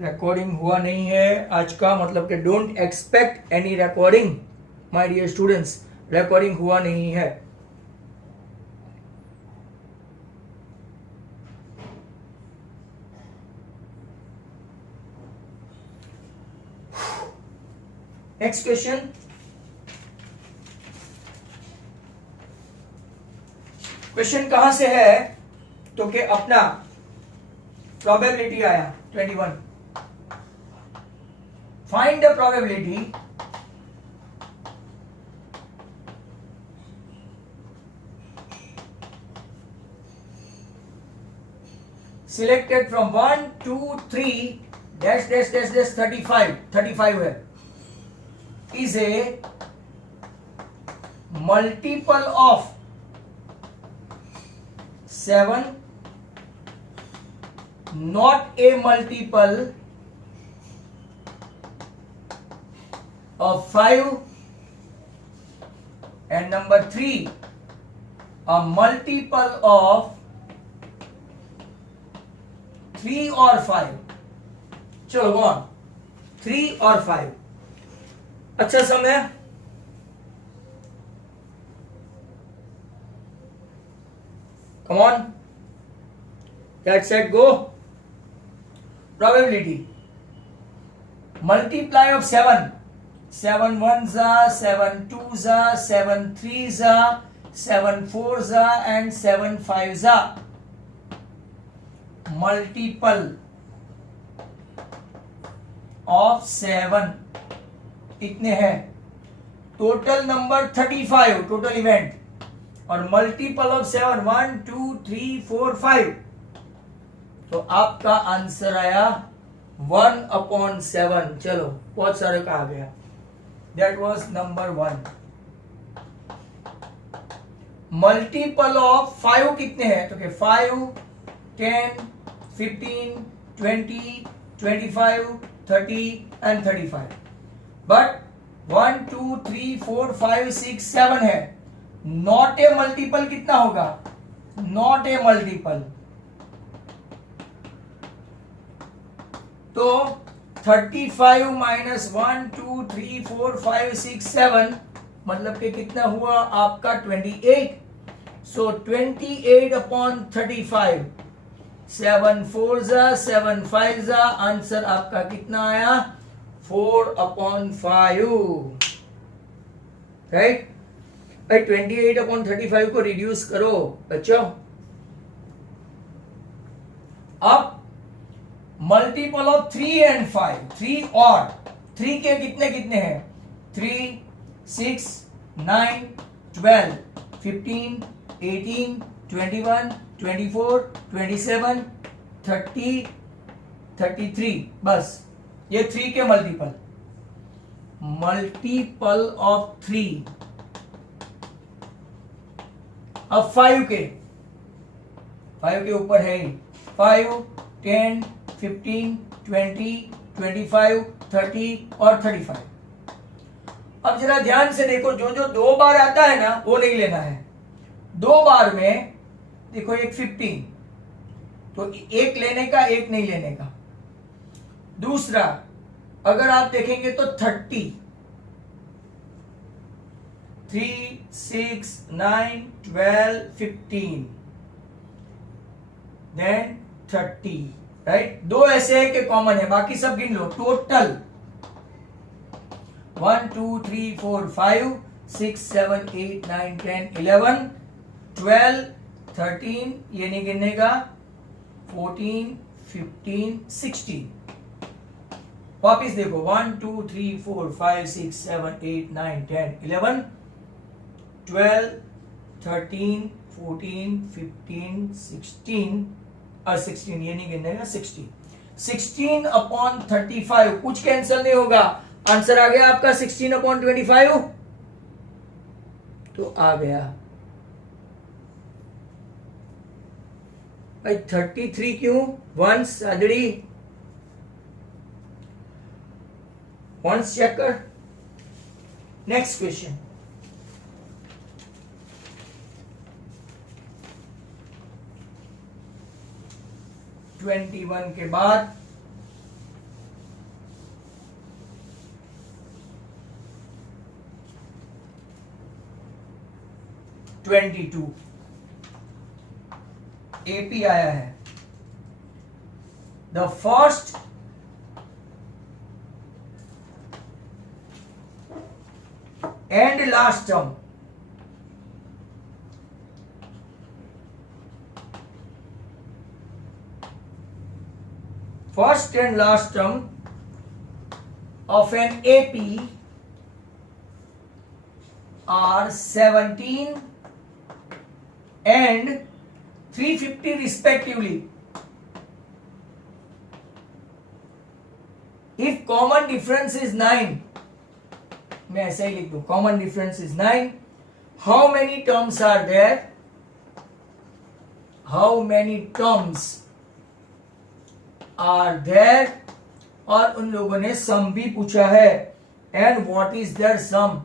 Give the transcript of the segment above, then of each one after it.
Recording हुआ नहीं है आज का, मतलब कि don't expect any recording my dear students, recording हुआ नहीं है। नेक्स्ट क्वेश्चन, क्वेश्चन कहां से है तो कि अपना प्रोबेबिलिटी आया 21, find the probability selected from 1 2 3 dash dash dash dash 35 है, is a multiple of 7, not a multiple of 5, and number 3 a multiple of 3 or 5। चलो go on, 3 और 5। अच्छा समय, come on, get set go। probability multiply of 7, 7 ones are 7 twos are 7 threes are 7 fours are and 7 fives are, multiple of 7 कितने हैं, total number 35 total event, और multiple of 7 1 2 3 4 5, तो आपका answer आया 1/7। चलो बहुत सारे का आ गया, that was number 1। Multiple of 5 कितने हैं, तो 5 10 15 20 25 30 एंड 35, बट 1 2 3 4 5 6 7 है, नॉट ए मल्टीपल कितना होगा, नॉट ए मल्टीपल, तो 35 माइनस 1 2 3 4 5 6 7 मतलब कि कितना हुआ आपका 28, सो 28/35, 7 4s 7 5s, आंसर आपका कितना आया 4/5, राइट भाई। 28/35 को रिड्यूस करो बच्चों। अब मल्टीपल ऑफ 3 एंड 5, 3 और 3 के कितने कितने हैं, 3 6 9 12 15 18 21 24 27 30 33, बस ये 3 के मल्टीपल, मल्टीपल ऑफ 3। अब 5 के ऊपर है 5 10 15 20 25 30 और 35। अब जरा ध्यान से देखो, जो जो 2 बार आता है ना वो नहीं लेना है, 2 बार में देखो एक 15, तो एक लेने का एक नहीं लेने का। दूसरा अगर आप देखेंगे तो 30, 3 6 9 12 15 देन 30, राइट। 2 ऐसे है कि कॉमन है, बाकी सब गिन लो। टोटल 1 2 3 4 5 6 7 8 9 10 11 12 13, ये नहीं गिनने का, 14 15 16। वापिस देखो 1 2 3 4 5 6 7 8 9 10 11 12 13 14 15 16 और 16, ये नहीं गिनने का, 60। 16/35 कुछ कैंसिल नहीं होगा, आंसर आ गया आपका 16/25, तो आ गया भाई 33 क्यों, वंस अजड़ी वंस चेक कर। नेक्स्ट क्वेश्चन, ट्वेंटी 21 के बाद 22 AP आया है। The first and last term first and last term of an AP are 17 and 350 respectively. If common difference is 9, मैं ऐसे ही लिख दूं, common difference is 9, how many terms are there? How many terms are there? और उन लोगों ने सम भी पूछा है। And what is there sum?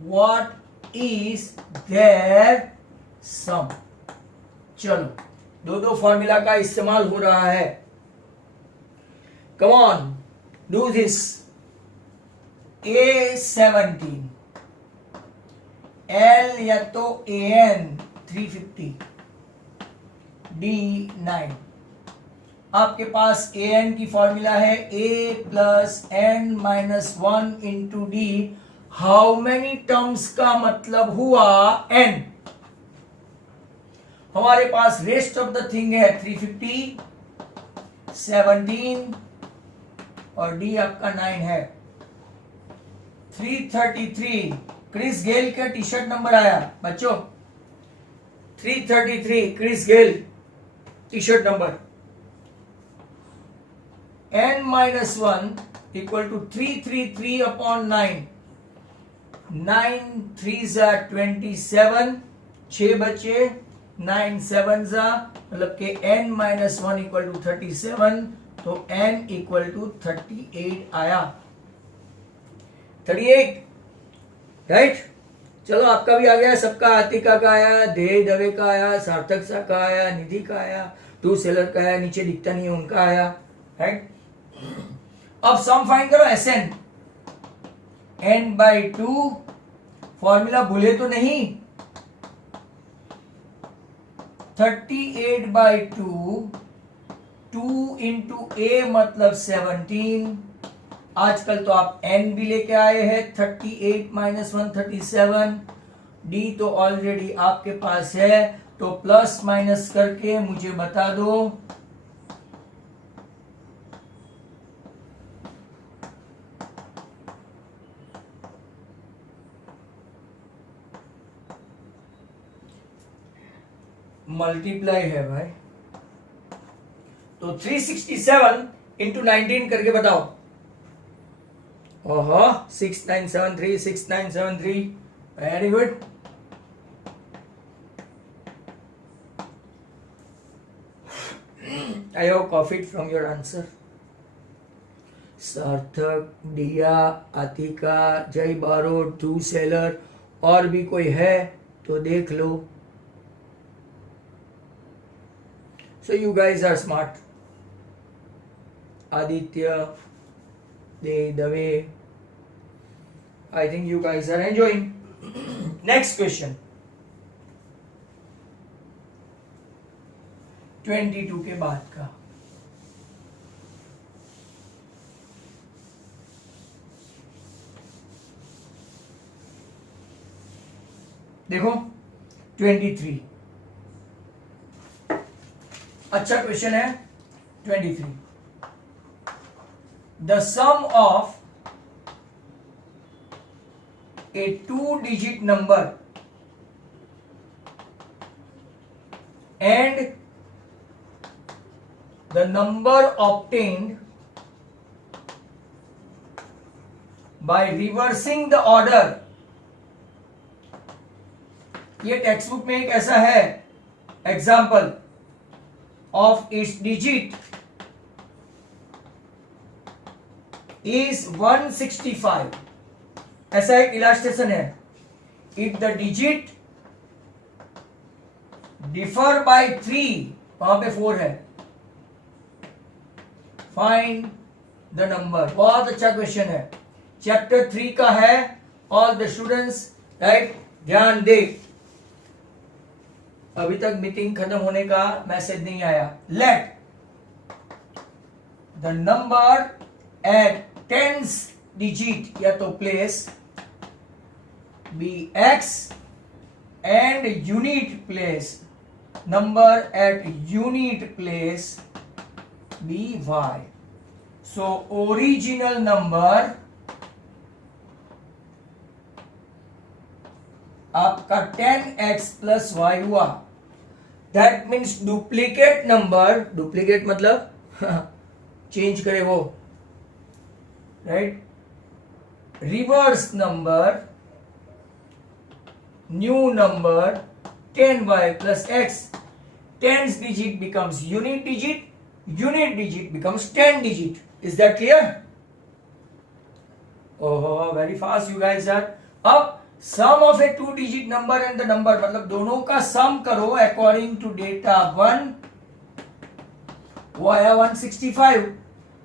What is there sum? चलो, दो फॉर्मूला का इस्तेमाल हो रहा है। Come on, do this. A17 L या तो AN 350 D9। आपके पास an की फॉर्मूला है a plus N minus 1 into D. How many terms का मतलब हुआ n। हमारे पास रेस्ट ऑफ द थिंग है 350, 17 और डी आपका 9 है। 333 क्रिस गेल का टी शर्ट नंबर आया बच्चों, 333 Chris Gayle T shirt number. n minus 1 equal to 333 upon 9. 9 3s are 27, 6 बचे, 9 7s are मतलब के n minus 1 equal to 37, तो n equal to 38 आया। 38 राइट। चलो, आपका भी आ गया, सबका, आतिका का आया, दे दवे का आया, सार्थक सा का आया, निधि का आया, टू सेलर का आया, नीचे दिखता नहीं है उनका आया, राइट। अब सम फाइंड करो Sn, n by 2, फॉर्मूला भूले तो नहीं। 38 by 2, 2 into a मतलब 17। आजकल तो आप n भी लेके आए हैं, 38 minus 1 37, d तो ऑलरेडी आपके पास है, तो प्लस माइनस करके मुझे बता दो मल्टीप्लाई है भाई, तो 367 इंटू 19 करके बताओ। ओहो, 6973 6973, very good. I have copied from your answer. सार्थक, दिया, आतिका, जय बारोट, टू सेलर, और भी कोई है तो देख लो। So you guys are smart. Aditya, Dave, I think you guys are enjoying. Next question. 22 के बाद का। देखो 23, अच्छा क्वेश्चन है। 23, the sum of a 2-digit number and the number obtained by reversing the order, ये टेक्स्ट बुक में एक ऐसा है example of its digit is 165। ऐसा एक इलास्ट्रेशन है। if the digit differ by 3, वहां पे 4 है, find the number। बहुत अच्छा क्वेश्चन है, चैप्टर 3 का है। ऑल द स्टूडेंट्स राइट, ध्यान दे। अभी तक मीटिंग खत्म होने का मैसेज नहीं आया. Let the number at tens digit या तो place be x and unit place number at unit place be y. So original number आपका 10x प्लस वाई हुआ. That means duplicate number, duplicate मतलब चेंज करे वो, right. Reverse number, new number 10y plus x. Tens digit becomes unit digit, unit digit becomes 10 digit. Is that clear? Oh, very fast you guys are. अब sum of a two digit number and the number मतलब दोनों का sum करो according to data 1 वो आया 165.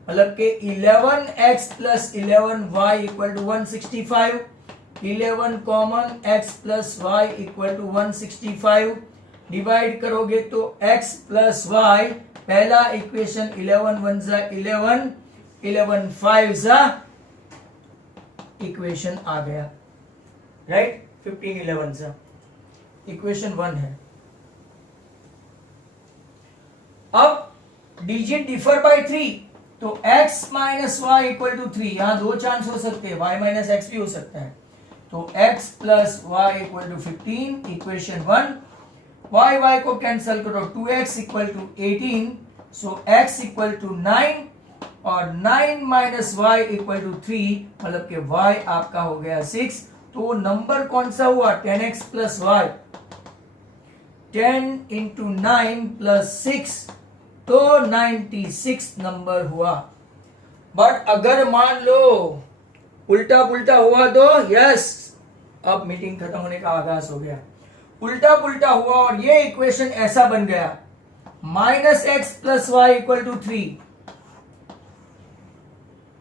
मतलब के 11x plus 11y equal to 165. 11 common x plus y equal to 165. Divide करोगे तो x प्लस वाई, पहला इक्वेशन 11 1 जा 11, 11 5 जा इक्वेशन आ गया, राइट. 15 11 जा इक्वेशन 1 है. अब डिजिट डिफर बाय 3 तो x minus y equal to 3. यहां दो चांस हो सकते हैं, y माइनस एक्स भी हो सकता है. तो x plus y equal to 15 equation 1. y को कैंसिल करो 2x equal to 18. So x equal to 9 और 9 माइनस वाई इक्वल टू 3 मतलब कि y आपका हो गया 6. तो नंबर कौन सा हुआ 10x plus Y. 10 into 9 plus 6 तो 96 नंबर हुआ. बट अगर मान लो उल्टा पुल्टा हुआ तो यस, अब मीटिंग खत्म होने का आगाज हो गया. उल्टा पुल्टा हुआ और ये इक्वेशन ऐसा बन गया minus x plus y equal to 3.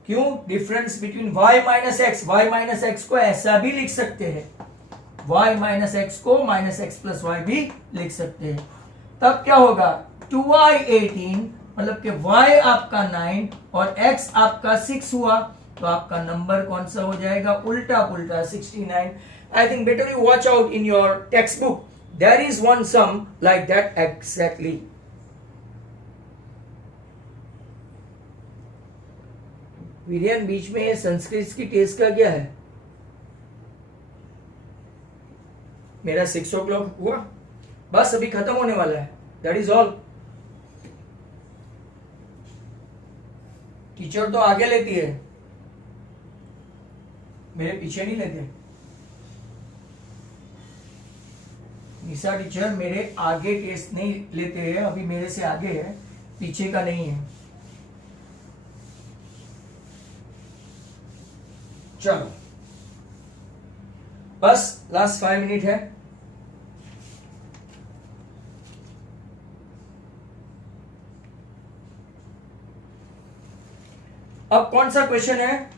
क्यों? Difference between y minus x. y minus x को ऐसा भी लिख सकते हैं, y माइनस एक्स को माइनस एक्स प्लस वाई भी लिख सकते हैं. तब क्या होगा 2y 18 मतलब कि y आपका 9 और x आपका 6 हुआ. तो आपका नंबर कौन सा हो जाएगा उल्टा पुल्टा 69. I think better you watch out in your text book. There is one some like that exactly. वीरियन बीच में संस्कृत की टेस्ट का क्या है? मेरा 6 o'clock हुआ, बस अभी खत्म होने वाला है. That is all. टीचर तो आगे लेती है, मेरे पीछे नहीं लेते. निशा टीचर मेरे आगे टेस्ट नहीं लेते हैं, अभी मेरे से आगे है, पीछे का नहीं है. चलो बस लास्ट 5 मिनट है. अब कौन सा क्वेश्चन है?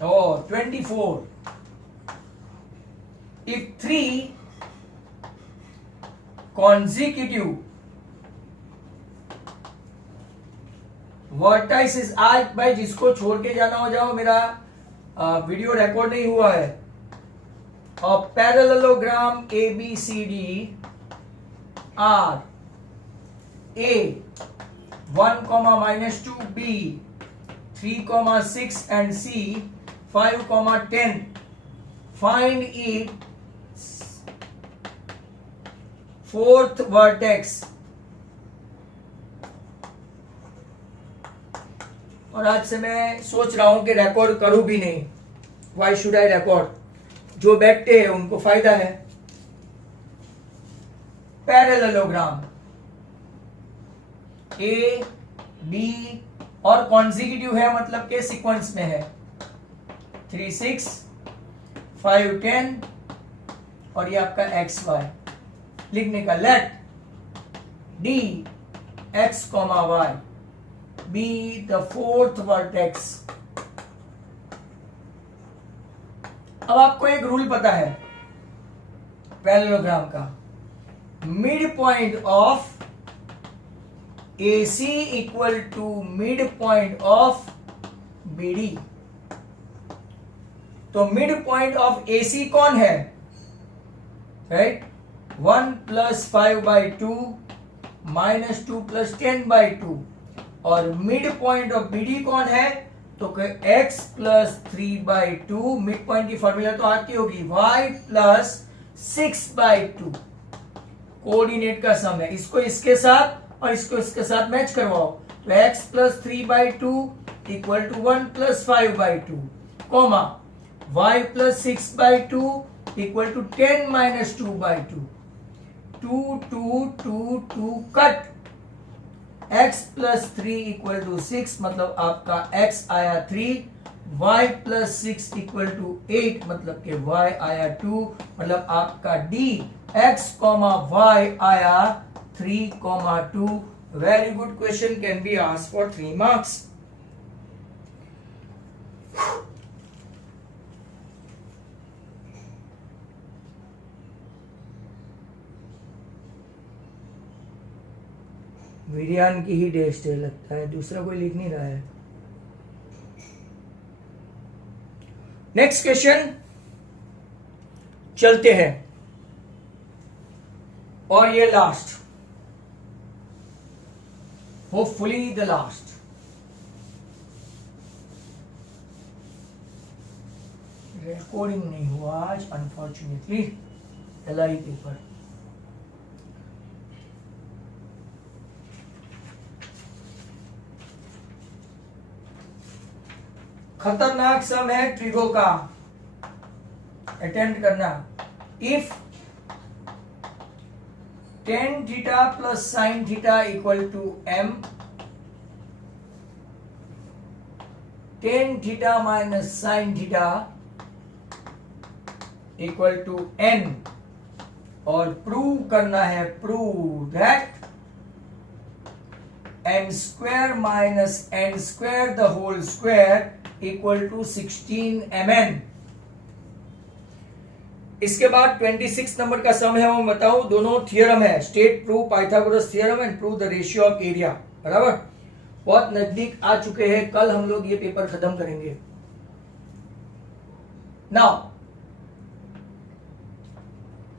24. If 3 consecutive vertices, आज भाई जिसको छोड़ के जाना हो जाओ, मेरा वीडियो रिकॉर्ड नहीं हुआ है. और parallelogram ABCD are A 1, -2, B 3, 6 and C 5, 10. Find its fourth vertex. और आज से मैं सोच रहा हूं कि रिकॉर्ड करूं भी नहीं. Why should I record? जो बैठते हैं उनको फायदा है. पैरेललोग्राम A B और कॉन्जिक्यूटिव है मतलब के सीक्वेंस में है. 3 6 5 10 और ये आपका XY लिखने का. Let D X, Y be the fourth vertex. अब आपको एक रूल पता है पैरेललोग्राम का. Mid point of AC equal to mid point of BD। तो मिड पॉइंट ऑफ AC कौन है? Right, 1 plus 5/2 minus 2 plus 10/2। और मिड पॉइंट ऑफ BD कौन है? तो x प्लस 3/2। मिड पॉइंट की फॉर्मूला तो आती होगी, y प्लस 6/2। कोऑर्डिनेट का सम है, इसको इसके साथ और इसको इसके साथ मैच करवाओ। तो x plus 3/2 equal to 1 plus 5/2 comma y plus 6/2 equal to 10 minus 2/2। 2 2 2 2 cut, x plus 3 equal to 6, मतलब आपका x आया 3, y प्लस 6 इक्वल टू 8, मतलब कि y आया 2, मतलब आपका d x कॉमा y आया 3,2। Very good question, can be asked for 3 marks. विरियान की ही टेस्ट है लगता है, दूसरा कोई लिख नहीं रहा है। नेक्स्ट क्वेश्चन चलते हैं, और ये last, hopefully the last. Recording नहीं हुआ आज अनफॉर्चुनेटली, LI पेपर। खतरनाक सम है ट्रिगो का, अटेम्प्ट करना। If tan theta plus sine theta equal to m, tan theta minus sine theta equal to n, और प्रूव करना है, prove that n square minus n square the whole square equal to 16 mn। इसके बाद 26 number का सम है, वो बताऊं, दोनों थियरम है, state prove Pythagoras theorem and prove the ratio of area. बराबर, बहुत नजदीक आ चुके हैं, कल हम लोग ये पेपर खत्म करेंगे। Now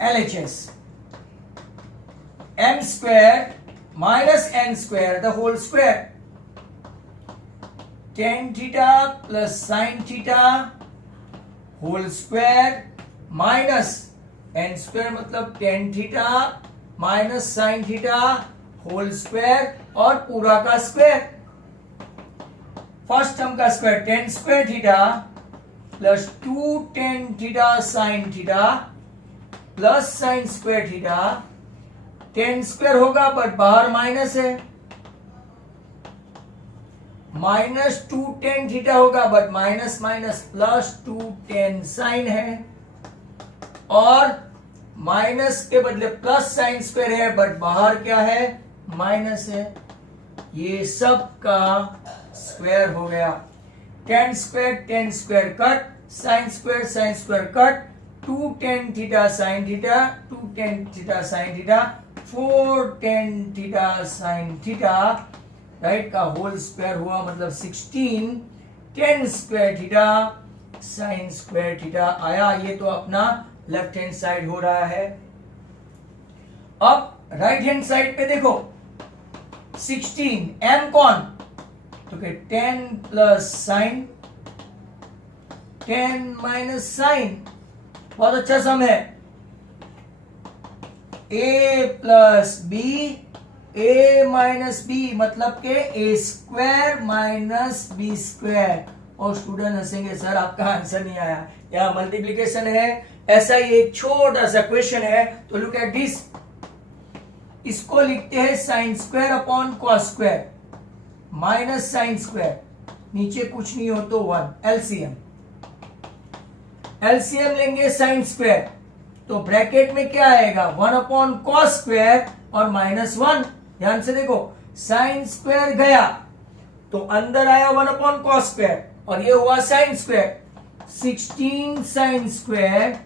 LHS, m square minus n square the whole square, tan theta plus sine theta whole square minus n square, मतलब tan theta minus sine theta whole square और पूरा का स्क्वायर। फर्स्ट टर्म का square tan square theta plus 2 tan theta sine theta plus sine square theta. tan square होगा but बाहर minus है, minus 2 tan theta होगा but minus minus plus 2 tan sign है, और माइनस के बदले प्लस साइन स्क्वायर है बट बाहर क्या है, माइनस है। ये सब का स्क्वायर हो गया। tan square cut, sine square cut, 2 tan theta sine theta, 2 tan theta sine theta, 4 tan theta sine theta, right, का होल स्क्वायर हुआ, मतलब 16 tan square theta sine square theta आया। ये तो अपना लेफ्ट हैंड साइड हो रहा है। अब राइट हैंड साइड पे देखो, 16 m कौन, तो क्या 10 प्लस साइन, 10 माइनस साइन, बहुत अच्छा सम है। a plus b, a minus b, मतलब के a square minus b square. और स्टूडेंट हंसेंगे, सर आपका आंसर नहीं आया, यहाँ मल्टीप्लीकेशन है। ऐसा ही एक छोटा सा क्वेश्चन है, तो लुक एट दिस, इसको लिखते हैं sine square upon cos square minus sine square, नीचे कुछ नहीं हो तो 1, एलसीएम लेंगे साइन स्क्वायर, तो ब्रैकेट में क्या आएगा, 1 अपॉन कॉस स्क्वायर और माइनस 1। ध्यान से देखो, साइन स्क्वायर गया तो अंदर आया 1 अपॉन कॉस स्क्वायर, और ये हुआ sine square. 16 sine square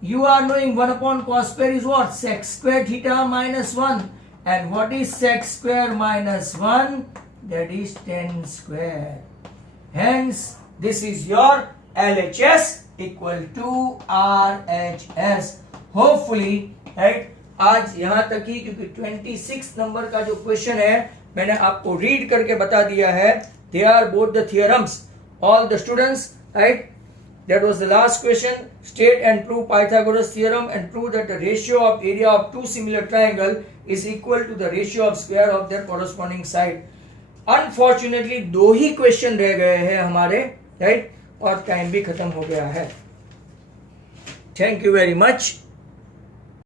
You are knowing 1 upon cos square is what? Sec square theta minus 1. And what is sec square minus 1? That is tan square. Hence, this is your LHS equal to RHS. Hopefully, right? आज यहां तक ही, क्योंकि 26 number का जो question है मैंने आपको read करके बता दिया है. They are both the theorems. All the students, right? That was the last question. State and prove Pythagoras theorem and prove that the ratio of area of two similar triangle is equal to the ratio of square of their corresponding side. Unfortunately, 2 he question रह गए हैं हमारे, right? और time भी खत्म हो गया है. Thank you very much.